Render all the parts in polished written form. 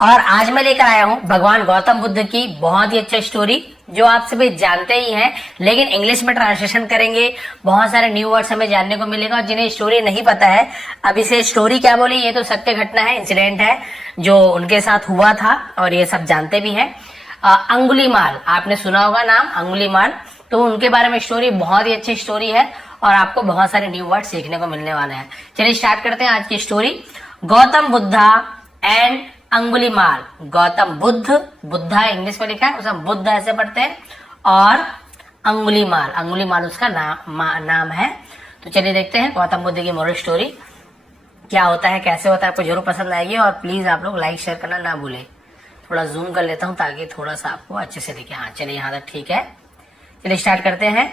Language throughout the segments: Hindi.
और आज मैं लेकर आया हूँ भगवान गौतम बुद्ध की बहुत ही अच्छा स्टोरी जो आप सभी जानते ही हैं, लेकिन इंग्लिश में ट्रांसलेशन करेंगे। बहुत सारे न्यू वर्ड्स हमें जानने को मिलेगा और जिन्हें स्टोरी नहीं पता है अब इसे स्टोरी क्या बोली, ये तो सत्य घटना है, इंसिडेंट है जो उनके साथ हुआ था और ये सब जानते भी हैं। अंगुलीमाल, आपने सुना होगा नाम अंगुलीमाल, तो उनके बारे में स्टोरी बहुत ही अच्छी स्टोरी है और आपको बहुत सारे न्यू वर्ड सीखने को मिलने वाले हैं। चलिए स्टार्ट करते हैं आज की story. Gautam Buddha and Angulimal. Gautam Buddha, Buddha English में लिखा है, उसमें बुद्ध ऐसे पढ़ते हैं, और अंगुलीमाल, अंगुलीमाल उसका नाम है। तो चलिए देखते हैं गौतम बुद्ध की मोरल स्टोरी क्या होता है, कैसे होता है। आपको जरूर पसंद आएगी और प्लीज आप लोग लाइक शेयर करना ना भूलें। थोड़ा जूम कर लेता हूं ताकि थोड़ा सा आपको अच्छे से दिखे। हाँ चलिए यहाँ तक ठीक है। चलिए स्टार्ट करते हैं।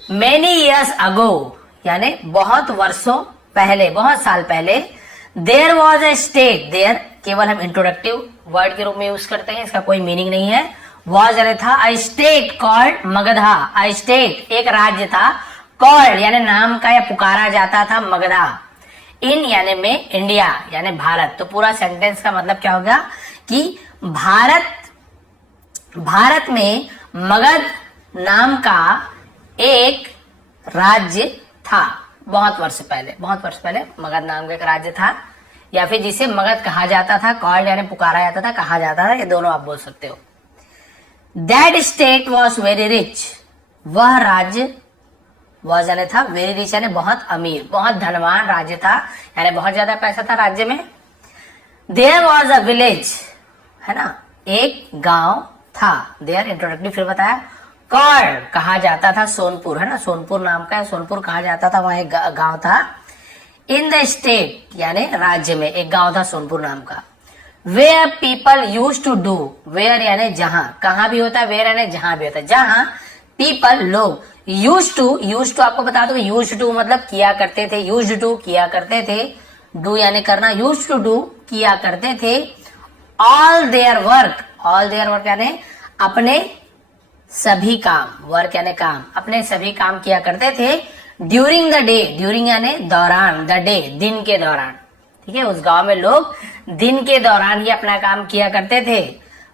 मेनी ईयर्स अगो, यानी बहुत वर्षों पहले, बहुत साल पहले, there was a state. There केवल हम इंट्रोडक्टिव वर्ड के रूप में यूज करते हैं, इसका कोई मीनिंग नहीं है। वॉज यानी था, a state called Magadha. A state एक राज्य था, कॉल्ड यानी नाम का या पुकारा जाता था, मगधा। इन यानी में, इंडिया यानी भारत। तो पूरा सेंटेंस का मतलब क्या होगा कि भारत में मगध नाम का एक राज्य था। बहुत वर्ष पहले मगध नाम का एक राज्य था, या फिर जिसे मगध कहा जाता था, कॉल्ड यानी पुकारा जाता था, कहा जाता था, ये दोनों आप बोल सकते हो। That state was very rich. वह राज्य, वॉज यानी था, वेरी रिच यानी बहुत अमीर, बहुत धनवान राज्य था, यानी बहुत ज्यादा पैसा था राज्य में। देयर वॉज अ विलेज, है ना, एक गांव था। देयर इंट्रोडक्टिव फिर बताया। कॉल्ड कहा जाता था, सोनपुर, है ना, सोनपुर नाम का है, सोनपुर कहा जाता था, वहां एक गांव था। इन द स्टेट यानी राज्य में एक गांव था सोनपुर नाम का। Where people use to do, where यानी जहां, कहां भी होता है, वेयर यानी जहां भी होता है, जहां पीपल लोग, यूज टू आपको बता दो, यूज टू मतलब किया करते थे, यूज टू किया करते थे, डू यानी करना, यूज टू डू किया करते थे। ऑल देयर वर्क यानी अपने सभी काम, वर्क यानी काम, अपने सभी काम किया करते थे। ड्यूरिंग द डे, ड्यूरिंग यानी दौरान, द डे दिन के दौरान, ठीक है, उस गांव में लोग दिन के दौरान ही अपना काम किया करते थे।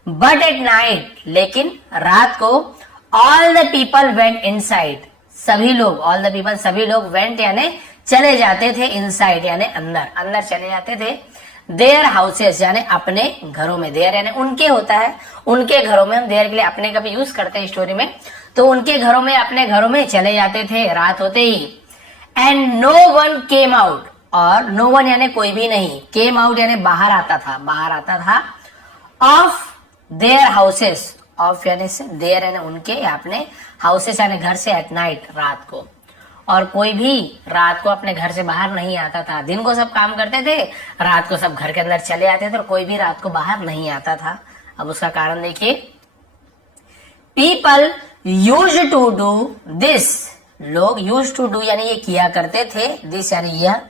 बट एट नाइट, लेकिन रात को, all the people went inside, सभी लोग, ऑल द पीपल सभी लोग, वेंट यानी चले जाते थे, इनसाइड यानी अंदर चले जाते थे। देयर हाउसेस यानी अपने घरों में, देयर यानी उनके होता है, उनके घरों में, हम देयर के लिए अपने का भी यूज करते हैं स्टोरी में, तो उनके घरों में, अपने घरों में चले जाते थे रात होते ही। And no one came out, और नो वन यानी कोई भी नहीं, केम आउट यानी बाहर आता था, ऑफ देयर हाउसेस, ऑफ यानी से, देयर यानी उनके या अपने, हाउसेस यानी घर से, एट नाइट रात को, और कोई भी रात को अपने घर से बाहर नहीं आता था। दिन को सब काम करते थे, रात को सब घर के अंदर चले आते थे और कोई भी रात को बाहर नहीं आता था। अब उसका कारण देखिए। People use to do this, लोग यूज टू डू यानी ये किया करते थे, दिस यानी यह,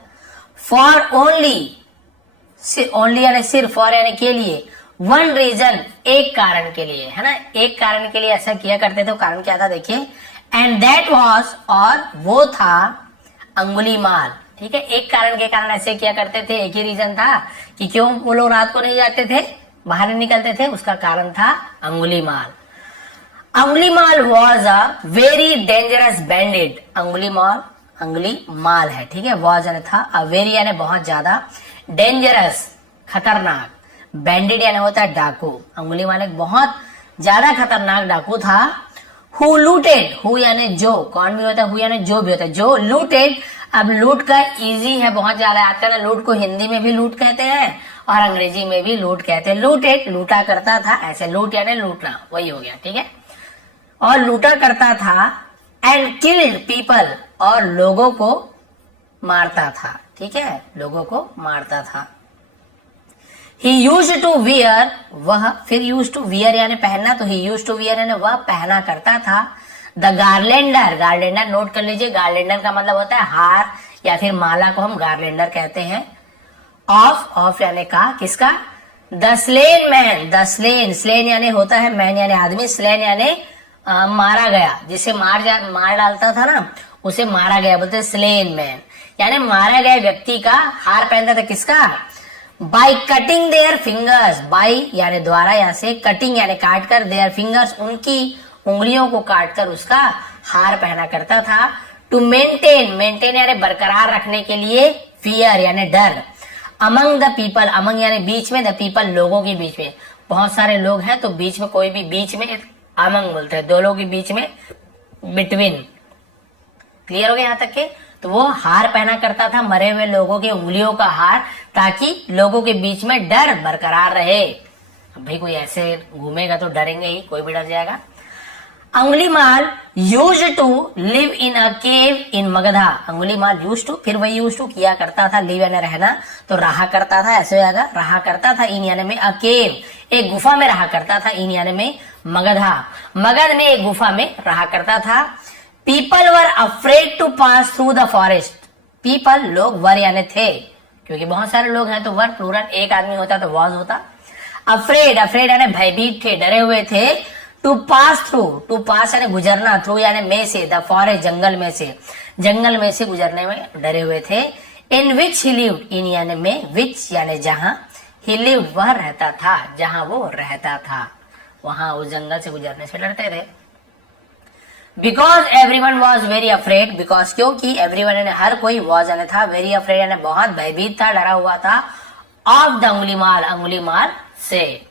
फॉर ओनली यानी सिर्फ, फॉर यानी के लिए, वन रीजन एक कारण के लिए, है ना, एक कारण के लिए ऐसा किया करते थे। कारण क्या था देखिए। एंड दैट वॉज, और वो था, अंगुलीमाल, ठीक है, एक कारण के कारण ऐसे किया करते थे, एक ही रीजन था कि क्यों वो लोग रात को नहीं जाते थे, बाहर नहीं निकलते थे, उसका कारण था Angulimal. Angulimal was a very dangerous bandit. Angulimal है, ठीक है, वॉज यानी था, अ वेरी यानी बहुत ज्यादा, डेंजरस खतरनाक, बैंडिट यानी होता है डाकू। अंगुलीमाल एक बहुत ज्यादा खतरनाक डाकू था। हु लूटेड, हु यानी जो, कौन भी होता है, हु यानी जो भी होता है, जो लूटेड। अब लूट का इजी है बहुत ज्यादा, आजकल लूट को हिंदी में भी लूट कहते हैं और अंग्रेजी में भी लूट कहते हैं। लूटेड लूटा करता था, ऐसे लूट यानी लूटना, वही हो गया, ठीक है, और लूटा करता था। एंड किल्ड पीपल, और लोगों को मारता था, ठीक है, लोगों को मारता था। ही यूज टू वियर, वह, फिर यूज टू वियर यानी पहनना, तो ही यूज टू वियर यानी वह पहना करता था। द गार्लेंडर, गार्लेंडर नोट कर लीजिए, गार्लेंडर का मतलब होता है हार या फिर माला को हम गार्लेंडर कहते हैं। ऑफ यानी का, किसका, the slain man, the slain यानी होता है मैन यानी आदमी, स्लेन यानी मारा गया, जिसे मार डालता था ना, उसे मारा गया बोलते स्लेन मैन, यानी मारा गया व्यक्ति का हार पहनता था, किसका, by cutting their fingers, by यानी द्वारा, यहाँ से कटिंग यानी काट कर, देयर फिंगर्स उनकी उंगलियों को काटकर उसका हार पहना करता था। टू मेंटेन, मेंटेन यानी बरकरार रखने के लिए, फियर यानी डर, अमंग द पीपल, अमंग यानी बीच में, द पीपल लोगों के बीच में, बहुत सारे लोग हैं तो बीच में कोई भी बीच में अमंग बोलते हैं, दो लोगों के बीच में बिटवीन। क्लियर हो गया यहाँ तक के? तो वो हार पहना करता था मरे हुए लोगों के उंगलियों का हार, ताकि लोगों के बीच में डर बरकरार रहे। अब भाई कोई ऐसे घूमेगा तो डरेंगे ही, कोई भी डर जाएगा। Angulimal use to live in a cave in Magadha, Angulimal use to, फिर वही यूज टू किया करता था, लिव यानी रहना, तो रहा करता था, ऐसे हो जाएगा, रहा करता था, इन यानी में, अ केव एक गुफा में रहा करता था, इन यानी में मगधा, मगध में एक गुफा में रहा करता था। People were afraid to pass through the forest, people लोग, वर यानी थे, क्योंकि बहुत सारे लोग हैं तो वर प्लूरल, एक आदमी होता तो वॉज होता। अफ्रेड, अफ्रेड यानी भयभीत थे, डरे हुए थे। टू पास थ्रू, टू पास यानी गुजरना, थ्रू यानी में से, द फॉरेस्ट जंगल में से, जंगल में से गुजरने में डरे हुए थे। इन विच ही लिव्ड, इन यानी में, विच यानी जहां, ही लिव्ड वह रहता था, जहां वो रहता था, वहां उस जंगल से गुजरने से डरते थे। Because everyone was very afraid, because क्योंकि एवरीवन यानी हर कोई, वॉज यानी था, वेरी अफ्रेड यानी बहुत भयभीत था, डरा हुआ था, ऑफ द अंगुलीमाल, अंगुलीमाल से।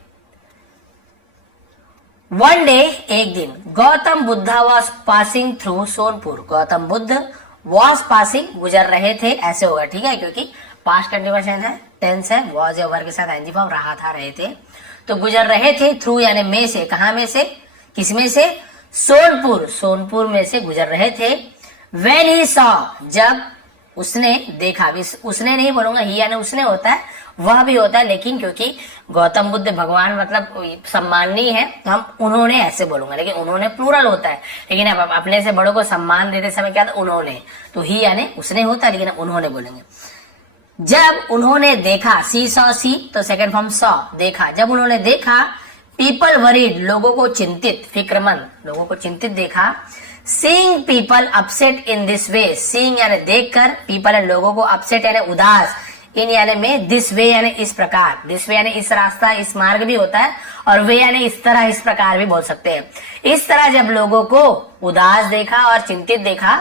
वन डे एक दिन, Gautam Buddha was passing through Sonpur, Gautam Buddha was passing गुजर रहे थे, ऐसे होगा, ठीक है, क्योंकि पास्ट कंटिन्यूअस है, टेंस है, वॉज या वर के साथ एनजी फॉर्म, रहा था, रहे थे, तो गुजर रहे थे, थ्रू यानी में से, कहा में से, किस में से, सोनपुर, सोनपुर में से गुजर रहे थे। वेन ही सॉ, जब उसने देखा, उसने नहीं बोलूंगा, ही यानी उसने होता है, वह भी होता है, लेकिन क्योंकि गौतम बुद्ध भगवान मतलब सम्माननीय है तो हम उन्होंने ऐसे बोलूंगा, लेकिन उन्होंने प्लूरल होता है, लेकिन अब अपने से बड़ों को सम्मान देते समय क्या था, उन्होंने, तो ही यानी उसने होता है, लेकिन उन्होंने बोलेंगे। जब उन्होंने देखा, सी सॉ, सी तो सेकंड फॉर्म सॉ, देखा, जब उन्होंने देखा, पीपल वरीड, लोगों को चिंतित, फिक्रमंद, लोगों को चिंतित देखा। Seeing people upset in this way, seeing यानी देखकर, पीपल यानी लोगों को, अपसेट यानी उदास, इन यानी में, दिस वे यानी इस प्रकार, दिस वे यानी इस रास्ता, इस मार्ग भी होता है, और वे यानी इस तरह, इस प्रकार भी बोल सकते हैं। इस तरह जब लोगों को उदास देखा और चिंतित देखा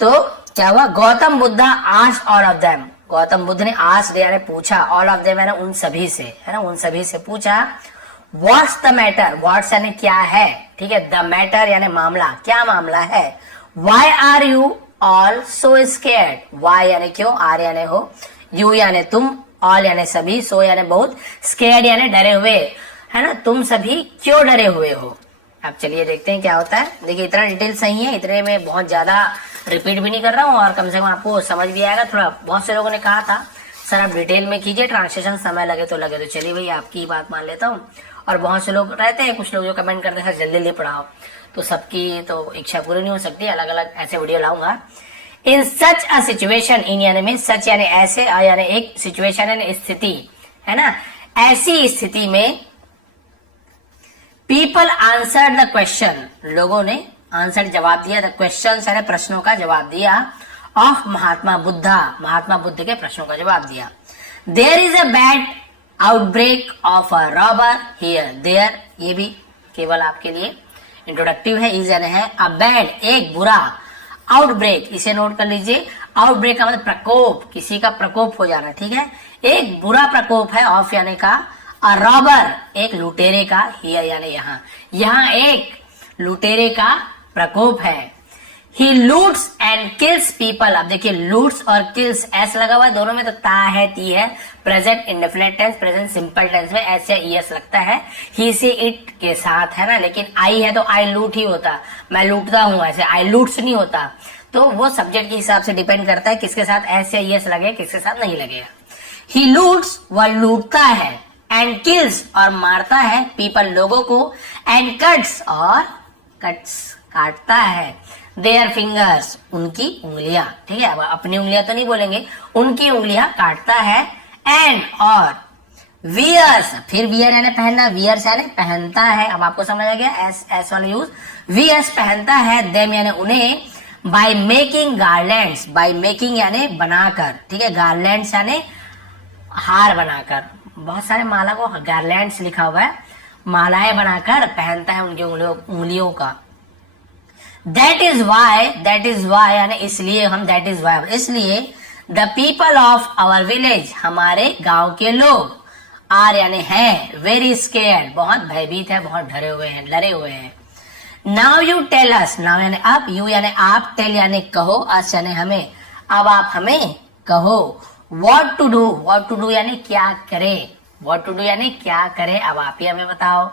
तो क्या हुआ, Gautam Buddha asked all of them, Gautam Buddha ने आस्क्ड यानी पूछा, ऑल ऑफ देम यानी उन सभी से, है ना, उन सभी से पूछा। व्हाट्स द मैटर, व्हाट्स यानी क्या है, ठीक है, द मैटर यानी मामला, क्या मामला है। Why are you all so scared, why यानी क्यों, आर यानी हो, यू यानी तुम, ऑल यानी सभी, सो यानी बहुत, स्केयर्ड यानी डरे हुए, है ना, तुम सभी क्यों डरे हुए हो। अब चलिए देखते हैं क्या होता है। देखिए इतना डिटेल सही है, इतने में बहुत ज्यादा रिपीट भी नहीं कर रहा हूँ और कम से कम आपको समझ भी आएगा। थोड़ा बहुत से लोगों ने कहा था सर आप डिटेल में कीजिए, ट्रांसलेशन समय लगे तो लगे, तो चलिए भाई आपकी बात मान लेता हूँ। और बहुत से लोग रहते हैं, कुछ लोग जो कमेंट करते हैं जल्दी जल्दी पढ़ाओ, तो सबकी तो इच्छा पूरी नहीं हो सकती, अलग अलग ऐसे वीडियो लाऊंगा। इन सच अ सिचुएशन, इन यानी में, सच यानी ऐसे, यानी एक, सिचुएशन यानी स्थिति, है ना, ऐसी स्थिति में पीपल आंसर द क्वेश्चन, लोगों ने आंसर जवाब दिया, द क्वेश्चन यानी प्रश्नों का जवाब दिया, ऑफ महात्मा बुद्धा, महात्मा बुद्ध के प्रश्नों का जवाब दिया। There is a bad outbreak of a robber here, there ये भी केवल आपके लिए इंट्रोडक्टिव है, इज यानी है, अ बैड एक बुरा, आउटब्रेक इसे नोट कर लीजिए, आउटब्रेक का मतलब प्रकोप, किसी का प्रकोप हो जाना, ठीक है, एक बुरा प्रकोप है, ऑफ यानी का, अ रॉबर एक लुटेरे का, हियर यानी यहाँ, यहाँ एक लुटेरे का प्रकोप है। ही लूट्स एंड किल्स पीपल, अब देखिए लूट्स और किल्स एस लगा हुआ है, दोनों में तो ता है, ती है, present indefinite tense, present simple tense में एस या ईएस लगता है, ही से इट के साथ, है ना, लेकिन आई है तो आई लूट ही होता, मैं लूटता हूं, ऐसे आई लूट्स नहीं होता, तो वो सब्जेक्ट के हिसाब से डिपेंड करता है किसके साथ एस या ईएस लगे, किसके साथ नहीं लगेगा। ही लूट्स वह लूटता है, एंड किल्स और मारता है, पीपल लोगों को, एंड कट्स और कट्स काटता है, देयर फिंगर्स उनकी उंगलियां, ठीक है, अब अपनी उंगलियां तो नहीं बोलेंगे, उनकी उंगलियां काटता है, एंड और वियर्स, फिर वियर यानी पहनना, वियर्स यानी पहनता है, अब आपको समझ आ गया एस वाला यूज, वियर्स पहनता है, देम यानी उन्हें, by making garlands, by making यानी बनाकर, ठीक है, गार्लैंड्स यानी हार बनाकर, बहुत सारे माला को गार्लैंड्स लिखा हुआ है, मालाएं बनाकर पहनता है उनकी उंगलियों का। दैट इज वाई यानी इसलिए हम, दैट इज वाई इसलिए, the people of our village हमारे गांव के लोग, आर यानी है, वेरी स्केर्ड बहुत भयभीत है, बहुत डरे हुए हैं। Now you tell us, now यानी अब, यू यानी आप, टेल यानी कहो, अस यानी हमें, अब आप हमें कहो। व्हाट टू डू यानी क्या करे, व्हाट टू डू यानी क्या करे, अब आप ही हमें बताओ।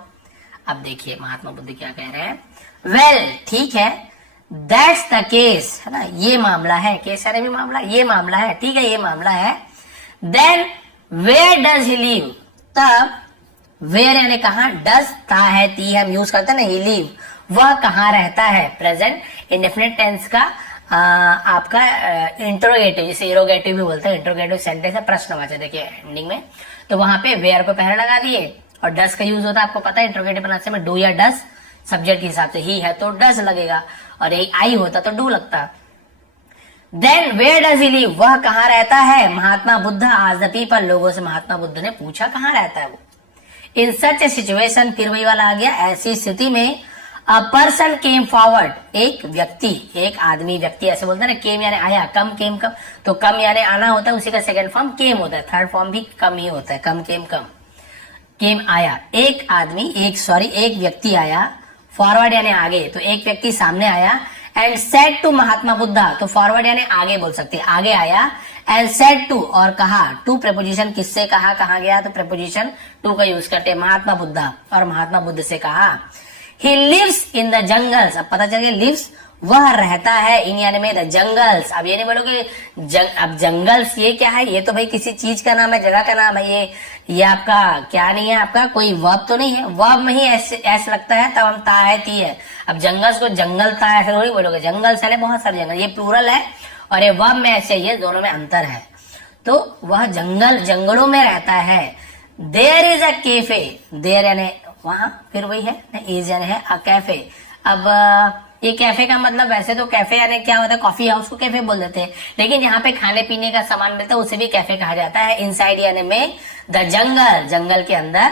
अब देखिए महात्मा बुद्ध क्या कह रहे हैं। वेल ठीक है, दैट्स द केस, है ना, ये मामला है, केस यानी भी मामला, ये मामला है, ठीक है ये मामला है। Then where does he live, तब वेयर यानी कहा, डज ता है, ती हम यूज करते हैं ना, ही लिव वह कहाँ रहता है। प्रेजेंट इंडेफिनिट टेंस का आपका इंट्रोगेटिव, जिसे इरोगेटिव भी बोलते हैं, इंट्रोगेटिव सेंटेंस है, प्रश्नवाचक, देखिए एंडिंग में, तो वहां पे वेयर को पहले लगा दिए, और डस का यूज होता है आपको पता है इंट्रोगेटिव बनाने में, डू या डस, सब्जेक्ट के हिसाब से, ही है तो डस लगेगा, और यही आई होता तो डू लगता। Then where does he live, वह कहाँ रहता है। महात्मा बुद्ध आज द पीपल, लोगों से महात्मा बुद्ध ने पूछा कहाँ रहता है वो। इन सच ए सिचुएशन, फिर वही वाला आ गया, ऐसी स्थिति में, अ पर्सन केम फॉरवर्ड, एक व्यक्ति, एक आदमी, व्यक्ति ऐसे बोलते हैं ना, केम यानी आया, कम केम कम, तो कम यानी आना होता है, उसी का सेकंड फॉर्म केम होता है, थर्ड फॉर्म भी कम ही होता है, कम केम आया, एक आदमी, एक व्यक्ति आया, फॉरवर्ड यानी आगे, तो एक व्यक्ति सामने आया, एंड सेड टू महात्मा बुद्धा, तो फॉरवर्ड यानी आगे बोल सकते हैं, आगे आया, एंड सेड टू और कहा, टू प्रेपोजिशन किससे कहा, कहाँ गया, तो प्रेपोजिशन टू का यूज करते हैं, महात्मा बुद्धा, और महात्मा बुद्ध से कहा। He lives in the jungles, अब पता चल गया lives, वह रहता है, इन यानी में, द जंगल्स, अब ये नहीं बोलोगे अब जंगल्स ये क्या है, ये तो भाई किसी चीज का नाम है, जगह का नाम है, ये आपका क्या नहीं है, आपका कोई वर्ब तो नहीं है, वर्ब में ही ऐसे लगता है, तब हम ता है ती है। अब जंगल्स को जंगल ता ऐसे थोड़ी बोलोगे, जंगल्स है बहुत सारे जंगल, ये प्लूरल है, और ये वर्ब में ऐसे ही है, दोनों में अंतर है, तो वह जंगलों में रहता है। There is a cave, there यानी वहां, फिर वही है, इज यानी है, अ कैफे। अब ये कैफे का मतलब, वैसे तो कैफे यानी क्या होता है, कॉफी हाउस को कैफे बोल देते हैं, लेकिन यहाँ पे खाने पीने का सामान मिलता है उसे भी कैफे कहा जाता है। इनसाइड यानी में, द जंगल, जंगल के अंदर।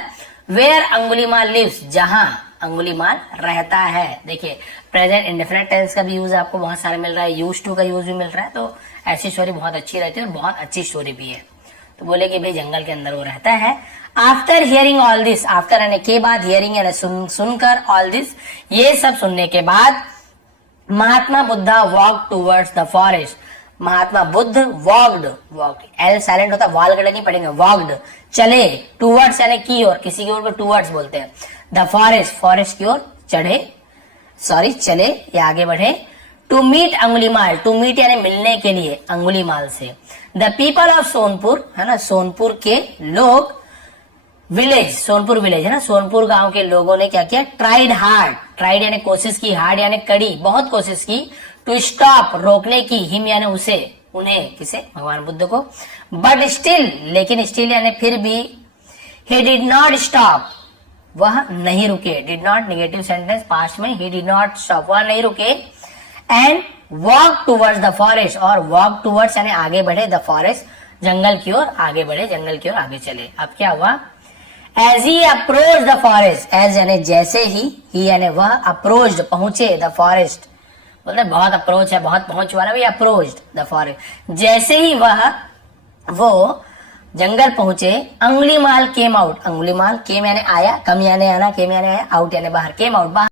वेयर अंगुलीमाल लिव्स, जहां अंगुलीमाल रहता है। देखिए प्रेजेंट इंडेफिनिट टेंस का भी यूज आपको बहुत सारे मिल रहा है, यूज टू का यूज भी मिल रहा है, तो ऐसी स्टोरी बहुत अच्छी रहती है और बहुत अच्छी स्टोरी भी है। तो बोले कि भाई जंगल के अंदर वो रहता है। After hearing all this, after यानी के बाद, हियरिंग यानी सुनकर, ऑल दिस ये सब सुनने के बाद, Mahatma Buddha walk towards the forest, Mahatma Buddha walked, एल साइलेंट होता है, वाल गड़े नहीं पड़ेंगे, वॉक्ड चले, टूवर्ड्स यानी की ओर, किसी की ओर को टूवर्ड्स बोलते हैं, द फॉरेस्ट, फॉरेस्ट की ओर चले या आगे बढ़े। To meet Angulimal, to meet यानी मिलने के लिए, अंगुलीमाल से। द पीपल ऑफ सोनपुर, है ना, सोनपुर के लोग, विलेज, सोनपुर विलेज है ना, सोनपुर गांव के लोगों ने क्या किया, ट्राइड हार्ड, ट्राइड यानी कोशिश की, हार्ड यानी कड़ी, बहुत कोशिश की, टू स्टॉप रोकने की, हिम यानी उसे, उन्हें, किसे, भगवान बुद्ध को, बट स्टिल, लेकिन स्टिल यानी फिर भी, ही डिड नॉट स्टॉप, वह नहीं रुके, did not negative sentence past में, ही डिड नॉट स्टॉप, वह नहीं रुके, and walk towards the forest, और वॉक टूवर्ड्स यानी आगे बढ़े, द फॉरेस्ट जंगल की ओर आगे बढ़े, जंगल की ओर आगे चले। अब क्या हुआ, as he approach the forest, as यानी जैसे ही यानी वह, अप्रोच्ड पहुंचे, द फॉरेस्ट बोलते बहुत अप्रोच है, बहुत पहुंच वाला भी, अप्रोच्ड द फॉरेस्ट, जैसे ही वो जंगल पहुंचे, अंगुलीमाल केम आउट, अंगुलीमाल केम यानी आया, कम यानी आना, केम यानी आया, आउट यानी बाहर, केम आउट बाहर।